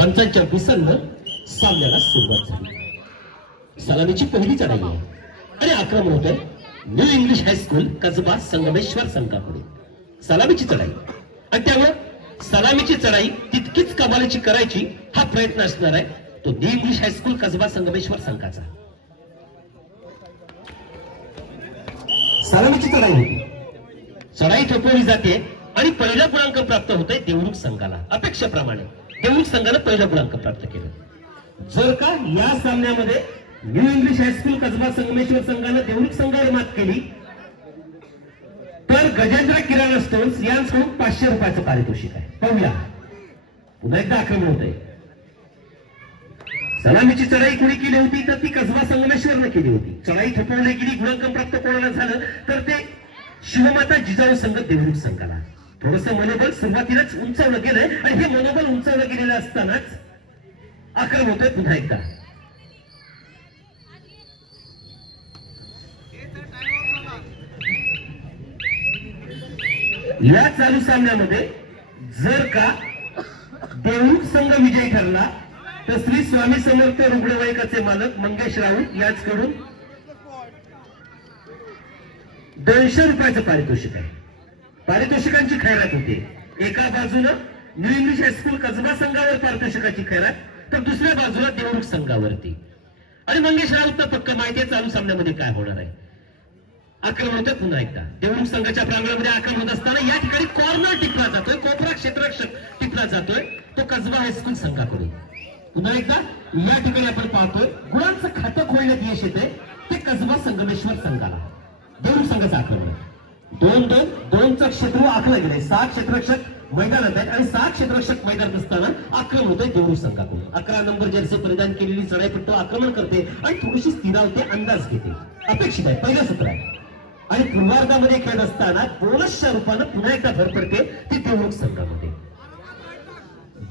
पंचांच्या विसरलं सामन्याला सुरुवात झाली. सलामीची पहिली चढाई आहे आणि आक्रमण होत आहे new English high school Kasba Sangameshwar संघाकडे. सलामीची चढाई आणि त्यामुळे सलामीची चढाई तितकीच कमालीची करायची हा प्रयत्न असणार आहे तो new English high school Kasba Sangameshwar संघाचा. सलामीची चढाई होती, चढाई थोपवली जाते आणि पहिला गुणांक प्राप्त होतोय देवरुख संघाला. अपेक्षेप्रमाणे देवरुख संघानं पहिला गुणांक प्राप्त केला. जर का या सामन्यामध्ये new English high school Kasba Sangameshwar संघानं देवरुख संघावर मात केली तर गजेंद्र किराणा स्टोन्स यांच्याकडून 500 रुपयाचं पारितोषिक आहे. पाहूया पुन्हा एकदा आक्रमण होतंय. सलामीची चढाई कोणी केली होती तर ती कसबा संगमेश्वरनं केली होती. चढाई थोपवली गेली, गुणांक प्राप्त कोणाला झालं तर ते शिवमाता जिजाऊ संघ देवरुख संघाला. थोडंसं मनोबल सुरुवातीलाच उंचावलं गेलंय आणि हे मनोबल उंचावलं गेलेलं असतानाच आक्रमण होतोय पुन्हा एकदा. या चालू सामन्यामध्ये जर का देवरुख संघ विजयी ठरला तर श्री स्वामी समर्थ रुग्णवाहिकाचे मालक मंगेश राऊत याचकडून 200 रुपयाचं पारितोषिक आहे. पारितोषिकांची खैरात होते. एका बाजूला न्यू इंग्लिश हायस्कूल कसबा संघावर पारितोषिकाची खैरात तर दुसऱ्या बाजूला देवरुख संघावरती. आणि मंगेश राऊतला पक्क माहिती आहे चालू सामन्यामध्ये काय होणार आहे. आक्रमण होतं पुन्हा एकदा. देवरुख संघाच्या प्रांगणामध्ये आक्रमण होत असताना या ठिकाणी कॉर्नर टिपला जातोय, कोपरा क्षेत्ररक्षक टिपला जातोय तो कसबा हायस्कूल संघाकडून. पुन्हा एकदा या ठिकाणी आपण पाहतोय गुणांचं खातं खोलण्यात यश येते ते कसबा संगमेश्वर संघाला. देवरुख संघाचं आक्रमण 2-2-2चं क्षेत्र आखलं गेलंय. 6 क्षेत्ररक्षक मैदानात आहेत आणि 6 क्षेत्ररक्षक मैदानात असताना आक्रमण होतंय देवरुख संघाकडून. 11 नंबर जर्सी परिधान केलेली चढाईपट्टू आक्रमण करते आणि थोडीशी स्थिरावते, अंदाज घेते. अपेक्षित आहे पहिलं सत्र आहे आणि पूर्वार्धामध्ये खेळत असताना बोनसच्या रूपानं पुन्हा एकदा भर पडते ती देवरुख संघामध्ये.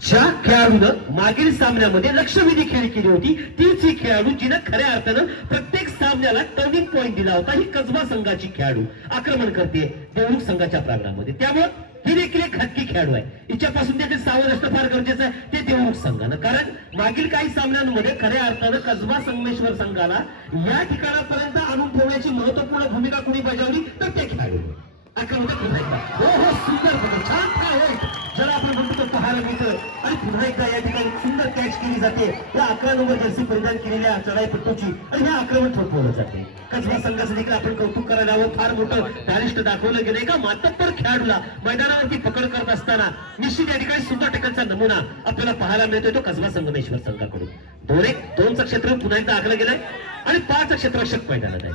ज्या खेळाडूनं मागील सामन्यामध्ये लक्षवेधी खेळी केली होती तीच ही खेळाडू जिनं खऱ्या अर्थानं प्रत्येक सामन्याला टर्निंग पॉइंट दिला होता ही कसबा संघाची खेळाडू आक्रमण करते देवरुख संघाच्या प्रांगणामध्ये. त्यामुळे ही देखील एक खटकी खेळाडू आहे. हिच्यापासून त्याचे सावध असणं फार गरजेचं आहे ते देवरुख संघानं. कारण मागील काही सामन्यांमध्ये खऱ्या अर्थानं कसबा संगमेश्वर संघाला या ठिकाणापर्यंत आणून ठेवण्याची महत्वपूर्ण भूमिका कोणी बजावली तर ते खेळाडू. आक्रमण पुन्हा एकदा हो सुंदर होतं, छान खेळ ज्याला आपण म्हणतो पाहायला मिळतं. आणि पुन्हा एकदा या ठिकाणी सुंदर कॅच केली जाते या 11 नंबर जर्सी परिधान केलेल्या चढाईपट्टूची आणि हे आक्रमण थोपवलं जाते. कसबा संघाचं देखील आपण कौतुक करायला हवं. फार मोठं बॅरिस्ट दाखवलं गेलंय का मातब्बर खेळाडूला मैदानावरती पकड करत असताना निश्चित या ठिकाणी सुंदर टेकलचा नमुना आपल्याला पाहायला मिळतोय तो कसबा संगमेश्वर संघाकडून. 2-1-2चं क्षेत्र पुन्हा एकदा आखलं गेलंय आणि 5 क्षेत्ररक्षक मैदानात आहे.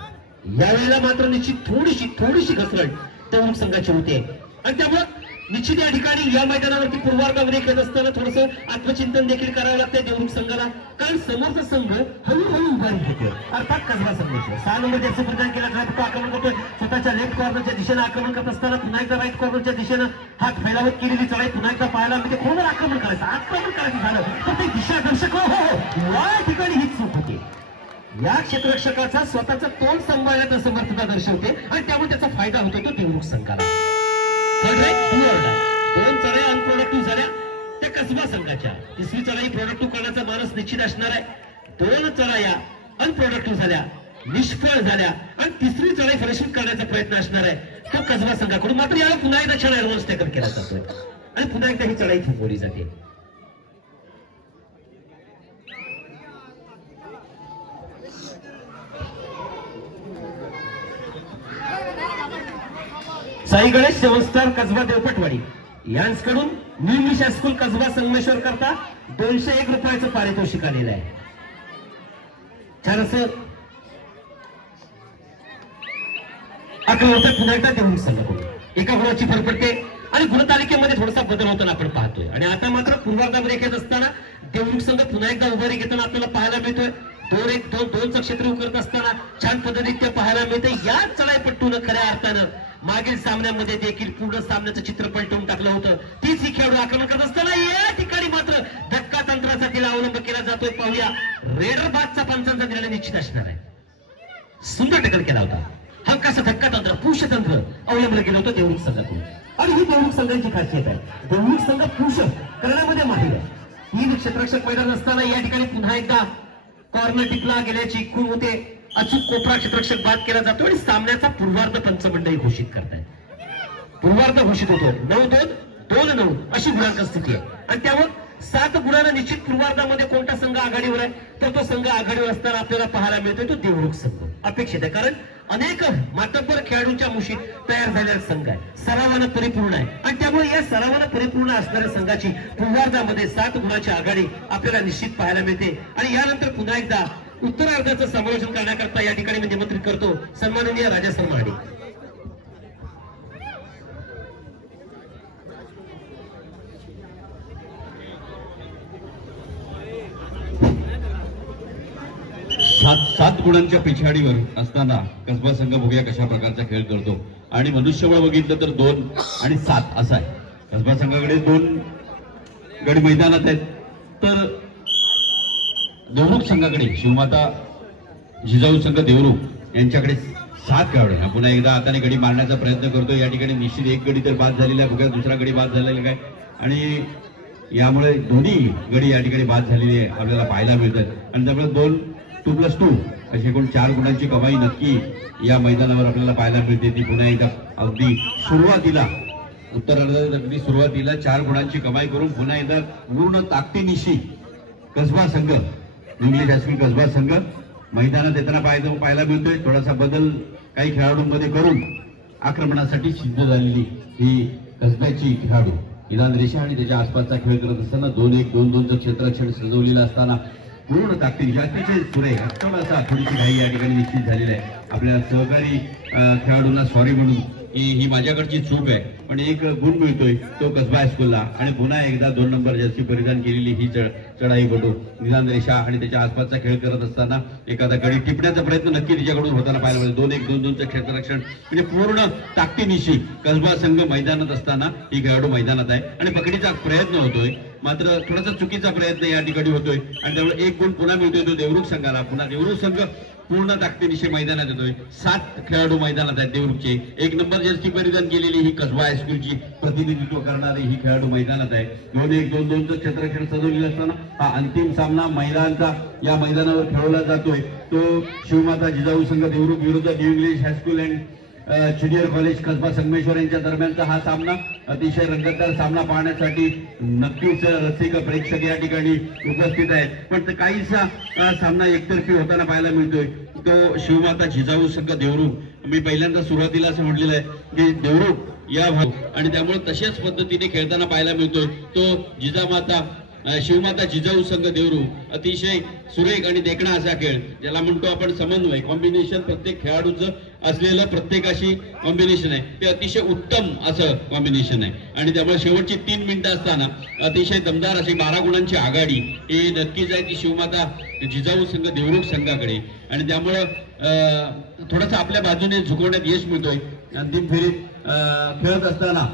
यावेळेला मात्र निश्चित थोडीशी घसरण देवरुख संघाची होते आणि त्यामुळे निश्चित या ठिकाणी या मैदानावरती पूर्वार्धामध्ये खेळत असताना थोडंसं आत्मचिंतन देखील करावं लागतंय देवरुख संघाला. कारण समोरचा संघ हळूहळू उभारी घेतोय अर्थात कसबा संघाचा. 6 नंबर जर्सी परिधान केला तो आक्रमण करतोय स्वतःच्या लेफ्ट कॉर्नरच्या दिशेनं आक्रमण करत असताना पुन्हा एकदा राईट कॉर्नरच्या दिशेनं हात फैलावत केलेली चढाई पुन्हा एकदा पाहायला मिळते. कोणावर आक्रमण करायचं झालं तर ते दिशादर्शक हो या ठिकाणी हीच चूक होते. या क्षेत्ररक्षकाचा स्वतःचा तोंड सांभाळण्यात समर्थता दर्शवते आणि त्यामुळे त्याचा फायदा होतो तो देवरुख संघाला. 2 चढाई अनप्रोडक्टिव्ह झाल्या त्या कसबा संघाच्या. तिसरी चढाई प्रोडक्टिव्ह करण्याचा मानस निश्चित असणार आहे. 2 चढाया अनप्रोडक्टिव्ह झाल्या, निष्फळ झाल्या आणि तिसरी चढाई फलश्रुत करण्याचा प्रयत्न असणार आहे तो कसबा संघाकडून. मात्र याला पुन्हा एकदा क्षण ऍडव्हान्स टॅकल केला जातोय आणि पुन्हा एकदा ही चढाई थांबवली जाते. साई गणेश सेवस्टार कसबा देवपटवाडी यांच्याकडून new English high school Kasba Sangameshwar करता 201 रुपयाचं पारितोषिक आलेलं आहे. छान असं आक्रमण पुन्हा एकदा देवरुख संघाकडून एका गुणाची भर पडते आणि गुणतालिकेमध्ये थोडासा बदल होताना आपण पाहतोय. आणि आता मात्र पूर्वार्धामध्ये खेळत असताना देवरुख संघ पुन्हा एकदा उभारी घेताना आपल्याला पाहायला मिळतोय. 2-1-2-2चं क्षेत्र करत असताना छान पद्धतीने पाहायला मिळते. या चढाईपट्टूनं खऱ्या अर्थानं मागील सामन्यामध्ये देखील पूर्ण सामन्याचं चित्र पलटवून टाकलं होतं. तीच ही खेळाडू आक्रमण करत असताना या ठिकाणी मात्र धक्का तंत्राचा तिला अवलंब केला जातोय. पाहूया रेडर बादचा पंचांचा निर्णय निश्चित असणार आहे. सुंदर टक्कर केला होता. हक्काचं धक्का तंत्र पुरुष तंत्र अवलंबलं गेलं होतं देवरुख संघातून आणि ही देवरुख संघाची खासियत आहे. देवरुख संघ पुरुष करण्यामध्ये माहिर आहे. तीन क्षेत्ररक्षक मैदान असताना या ठिकाणी पुन्हा एकदा कॉर्नर टिपला गेल्याची खूण होते. अचूक कोपरा क्षेत्ररक्षक बाद केला जातो आणि सामन्याचा पूर्वार्ध पंचमंडळी घोषित करतायत. पूर्वार्ध घोषित होतो 9-2, 2-9 अशी गुणांक स्थिती आहे आणि त्यावर 7 गुणांना निश्चित पूर्वार्धामध्ये कोणता संघ आघाडीवर आहे तर तो संघ आघाडीवर असताना आपल्याला पाहायला मिळतोय तो देवरुख संघ अपेक्षित आहे. कारण अनेक मातब्बर खेळाडूंच्या मुशीत तयार झालेला संघ आहे, सरावानं परिपूर्ण आहे आणि त्यामुळे या सरावानं परिपूर्ण असणाऱ्या संघाची पूर्वार्धामध्ये 7 गुणाची आघाडी आपल्याला निश्चित पाहायला मिळते. आणि यानंतर पुन्हा एकदा उत्तरार्धाचं समालोचन करण्याकरता या ठिकाणी मी निमंत्रित करतो सन्माननीय राजा सरमाडी. सात गुणांच्या पिछाडीवर असताना कसबा संघ बघूया कशा प्रकारचा खेळ करतो. आणि मनुष्यबळ बघितलं तर 2 आणि 7 असा आहे. कसबा संघाकडे 2 गडी मैदानात आहेत तर देवरुख संघाकडे शिवमाता जिजाऊ संघ देवरुख यांच्याकडे 7 खेळाडू आहे. पुन्हा एकदा हाताने गडी मारण्याचा प्रयत्न करतो. या ठिकाणी निश्चित एक गडी तर बाद झालेला आहे, बघा दुसरा गडी बाद झालेला काय आणि यामुळे दोन्ही गडी या ठिकाणी बाद झालेली आपल्याला पाहायला मिळतात आणि त्यामुळे 2+2 अशी एकूण 4 गुणांची कमाई नक्की या मैदानावर आपल्याला पाहायला मिळते. ती पुन्हा एकदा अगदी सुरुवातीला उत्तरार्धात अगदी सुरुवातीला 4 गुणांची कमाई करून पुन्हा एकदा पूर्ण ताकदीनिशी कसबा संघ इंग्लिश हायस्कूल कसबा संघ मैदानात येताना पाहायला मिळतोय. थोडासा बदल काही खेळाडूंमध्ये करून आक्रमणासाठी सिद्ध झालेली ही कसब्याची खेळाडू विधान रेषा आणि त्याच्या आसपासचा खेळ करत असताना 2-1, 2-2चं क्षेत्ररक्षण सजवलेलं असताना पूर्ण ताकदीने अतिशय सुरेख थोडासा थोडीशी घाई या ठिकाणी निश्चित झालेली आहे. आपल्या सहकारी खेळाडूंना सॉरी म्हणून ही माझ्याकडची चूक आहे पण एक गुण मिळतोय तो कसबा हायस्कूलला. आणि पुन्हा एकदा 2 नंबर जर्सी परिधान केलेली ही चढाईपटू निदान रेषा आणि त्याच्या आसपासचा खेळ करत असताना एखादा गडी टिपण्याचा प्रयत्न नक्की तिच्याकडून होताना पाहायला मिळेल. 2-1, 2-2चं क्षेत्ररक्षण म्हणजे पूर्ण ताकदीनिशी कसबा संघ मैदानात असताना ही खेळाडू मैदानात आहे आणि पकडीचा प्रयत्न होतोय मात्र थोडासा चुकीचा प्रयत्न या ठिकाणी होतोय आणि त्यामुळे एक गुण पुन्हा मिळतोय तो देवरुख संघाला. पुन्हा देवरुख संघ पूर्ण ताकदीनिशी मैदानात येतोय. 7 खेळाडू मैदानात आहेत देवरुखचे. 1 नंबर जर्सी परिधान केलेली ही कसबा हायस्कूलची प्रतिनिधित्व करणारी ही खेळाडू मैदानात आहे. 2-1, 2-2चं क्षेत्ररक्षण सजवलेलं असताना हा अंतिम सामना महिलांचा या मैदानावर खेळवला जातोय. तो शिवमाता जिजाऊ संघ देवरुख विरुद्ध new English high school and junior college Kasba Sangameshwar यांच्या दरम्यानचा हा सामना अतिशय रंगतदार सामना पाहण्यासाठी नक्कीच रसिक प्रेक्षक या ठिकाणी उपस्थित आहेत. पण काहीसा सामना एकतर्फी होताना पाहायला मिळतोय तो शिवमाता जिजाऊ संघ देवरुख. मी पहिल्यांदा सुरुवातीला असं म्हटलेलं आहे की देवरुख या भाग आणि त्यामुळे तशाच पद्धतीने खेळताना पाहायला मिळतोय तो जिजामाता शिवमाता जिजाऊ संघ देवरुख. अतिशय सुरेख आणि देखणा असा खेळ ज्याला म्हणतो आपण समन्वय कॉम्बिनेशन प्रत्येक खेळाडूचं असलेलं प्रत्येकाशी कॉम्बिनेशन आहे ते अतिशय उत्तम असं कॉम्बिनेशन आहे आणि त्यामुळे शेवटची 3 मिनिटं असताना अतिशय दमदार अशी 12 गुणांची आघाडी ही नक्कीच आहे ती शिवमाता जिजाऊ संघ देवरुख संघाकडे आणि त्यामुळं थोडंसं आपल्या बाजूने झुकवण्यात यश मिळतोय. अंतिम फेरीत खेळत असताना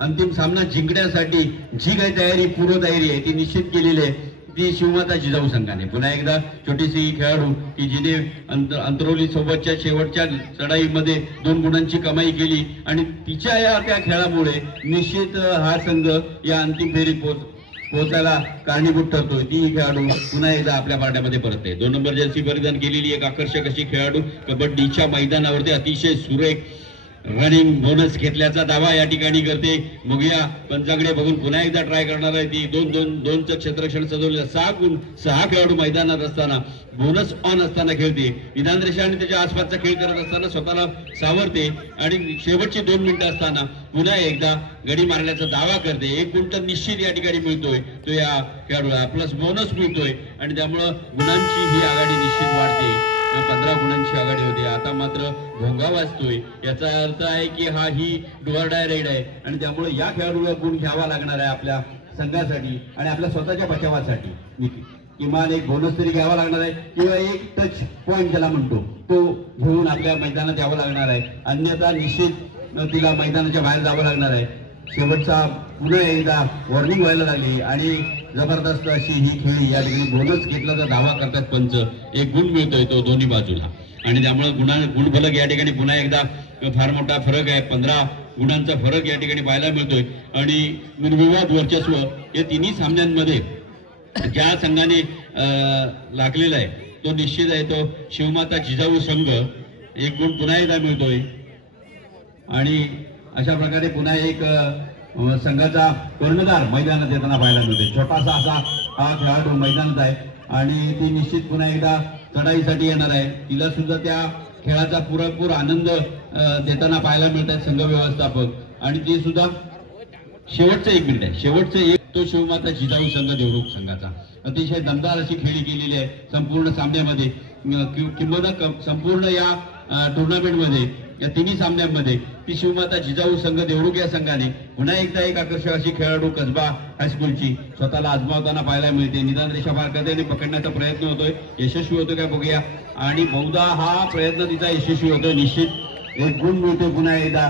अंतिम सामना जिंकण्यासाठी जी काही तयारी पूर्वतयारी आहे ती निश्चित केलेली आहे ती शिवमाता जिजाऊ संघाने. पुन्हा एकदा छोटीशी खेळाडू की जिने अंतरवली सोबतच्या शेवटच्या चढाईमध्ये 2 गुणांची कमाई केली आणि तिच्या या त्या खेळामुळे निश्चित हा संघ या अंतिम फेरीत पोहोचायला कारणीभूत ठरतोय. ती खेळाडू पुन्हा एकदा आपल्या पारड्यामध्ये परतते. 2 नंबर जर्सी परिधान केलेली एक आकर्षक अशी खेळाडू कबड्डीच्या मैदानावरती अतिशय सुरेख रनिंग बोनस घेतल्याचा दावा या ठिकाणी करते. बघूया पंचाकडे बघून पुन्हा एकदा ट्राय करणार आहे ती. 2-2-2चं क्षेत्ररक्षण सजवलेलं 6 गुण 6 खेळाडू मैदानात असताना बोनस ऑन असताना खेळते. विधान रेषा आणि त्याच्या आसपासचा खेळ करत असताना स्वतःला सावरते आणि शेवटची 2 मिनिटं असताना पुन्हा एकदा गडी मारण्याचा दावा करते. 1 गुण तर निश्चित या ठिकाणी मिळतोय तो या खेळाडूला प्लस बोनस मिळतोय आणि त्यामुळं गुणांची ही आघाडी निश्चित वाढते. 15 गुणांची आघाडी होते. आता मात्र भोंगा वाजतोय याचा अर्थ आहे की ही डुअर डाय रेड आहे आणि त्यामुळे या खेळाडूला गुण घ्यावा लागणार आहे आपल्या संघासाठी आणि आपल्या स्वतःच्या बचावासाठी. किमान एक बोनस तरी घ्यावा लागणार आहे किंवा एक टच पॉइंट ज्याला म्हणतो तो घेऊन आपल्या मैदानात यावं लागणार आहे. अन्यथा निश्चित तिला मैदानाच्या बाहेर जावं लागणार आहे. शेवटचा पुन्हा एकदा वॉर्निंग व्हायला लागली आणि जबरदस्त अशी ही खेळी या ठिकाणी बोनस घेतल्याचा दावा करतात पंच. 1 गुण मिळतोय तो दोन्ही बाजूला आणि त्यामुळे गुणफलक या ठिकाणी पुन्हा एकदा फार मोठा फरक आहे. 15 गुणांचा फरक या ठिकाणी पाहायला मिळतोय आणि निर्विवाद वर्चस्व या तिन्ही सामन्यांमध्ये ज्या संघाने लागलेला आहे तो निश्चित आहे तो शिवमाता जिजाऊ संघ. एक गुण पुन्हा एकदा मिळतोय आणि अशा प्रकारे पुन्हा एक संघाचा कर्णधार मैदानात येताना पाहायला मिळतोय. छोटासा असा हा खेळाडू मैदानात आहे आणि ती निश्चित पुन्हा एकदा चढाईसाठी येणार आहे. तिला सुद्धा त्या खेळाचा पुरेपूर आनंद देताना पाहायला मिळत आहे संघ व्यवस्थापक. आणि ती सुद्धा शेवटचं 1 मिनिट आहे, शेवटचं एक तो शिवमाता जिजाऊ संघ देवरुख संघाचा अतिशय दमदार अशी खेळी केलेली आहे संपूर्ण सामन्यामध्ये. किंबहुना संपूर्ण या टुर्नामेंटमध्ये या तिन्ही सामन्यांमध्ये ती शिवमाता जिजाऊ संघ देवरुख या संघाने पुन्हा एकदा एक आकर्षक अशी खेळाडू कसबा हायस्कूलची स्वतःला आजमावताना पाहायला मिळते. निदान रेषा पार करते आणि पकडण्याचा प्रयत्न होतोय. यशस्वी होतो काय बघूया. आणि बहुधा हा प्रयत्न तिचा यशस्वी होतोय. निश्चित एक गुण मिळतोय पुन्हा एकदा